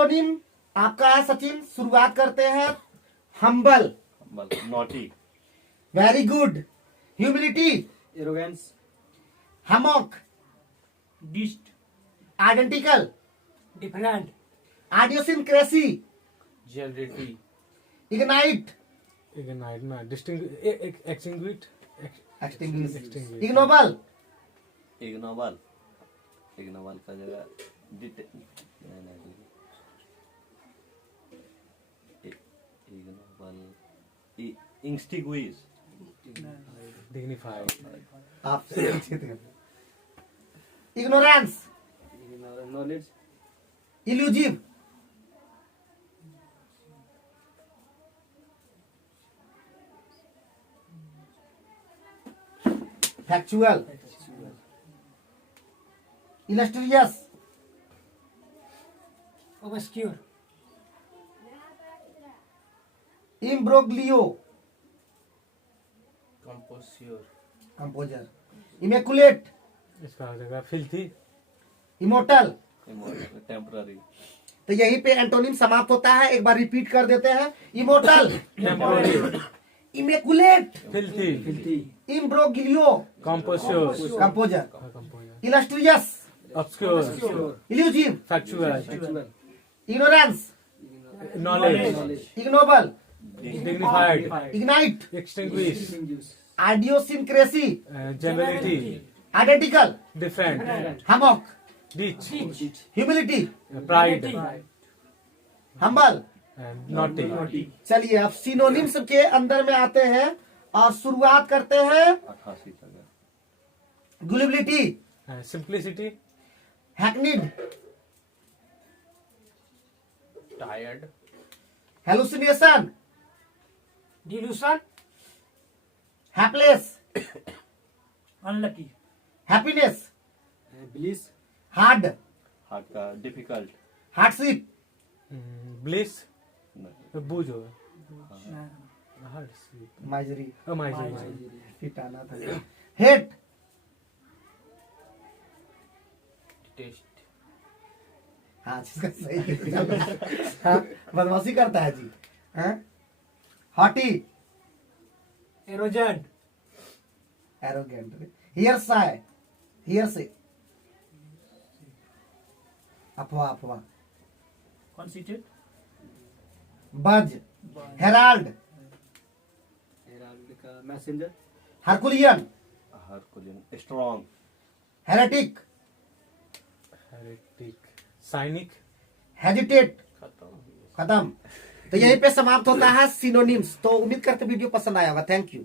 Antonym आपका है सचिन, शुरुआत करते हैं। Humble, naughty, very good. Humility, arrogance, hummock, ditch, identical, different, idiosyncrasy, generality, ignite, ignite में एक्सटिंग्विश, इग्नोबल, इग्नोबल, इग्नोबल का जगह इग्नोबल, इंस्टिग्विश, डिग्निफाइड, आपसे अच्छे थे। Ignorance, knowledge, elusive, factual, illustrious, obscure, imbroglio, composure, immaculate, इसका हो जाएगा फिल्थी, इमोर्टल। टेम्पररी, तो यहीं पे एंटोनिम समाप्त होता है। एक बार रिपीट कर देते हैं। Immortal, immaculate, filthy, imbroglio, composure, illustrious, obscure, elusive, factual, ignorance, knowledge, ignoble, dignified, ignite, extinguish, idiosyncrasy, generality, identical, different, hummock, ditch, humility, pride, humble. Naughty. चलिए अब सिनोनिम्स के अंदर में आते हैं और शुरुआत करते हैं। 88 जगह, gullibility, simplicity, hackneyed, tired, hallucination, delusion, hapless, unlucky, happiness, bliss, hard, heart का डिफिकल्ट, हार्डशिप, ब्लिस, बूझ होगा, माइजरी, माइजरी, फिटाना था, हेट, टेस्ट, हाँ जिसका सही हाँ बदमाशी करता है जी। हाँ haughty, arrogant, arrogant, hearsay, hearsay, अफवाह, अफवाह, कॉन्सिटेड, बज, हेराल्ड, हेराल्ड का messenger, herculean, herculean, strong, heretic, heretic, cynic, hesitate, खत्म। खत्म। तो यहीं पे समाप्त होता है सिनोनिम्स। तो उम्मीद करते वीडियो पसंद आया होगा। Thank you.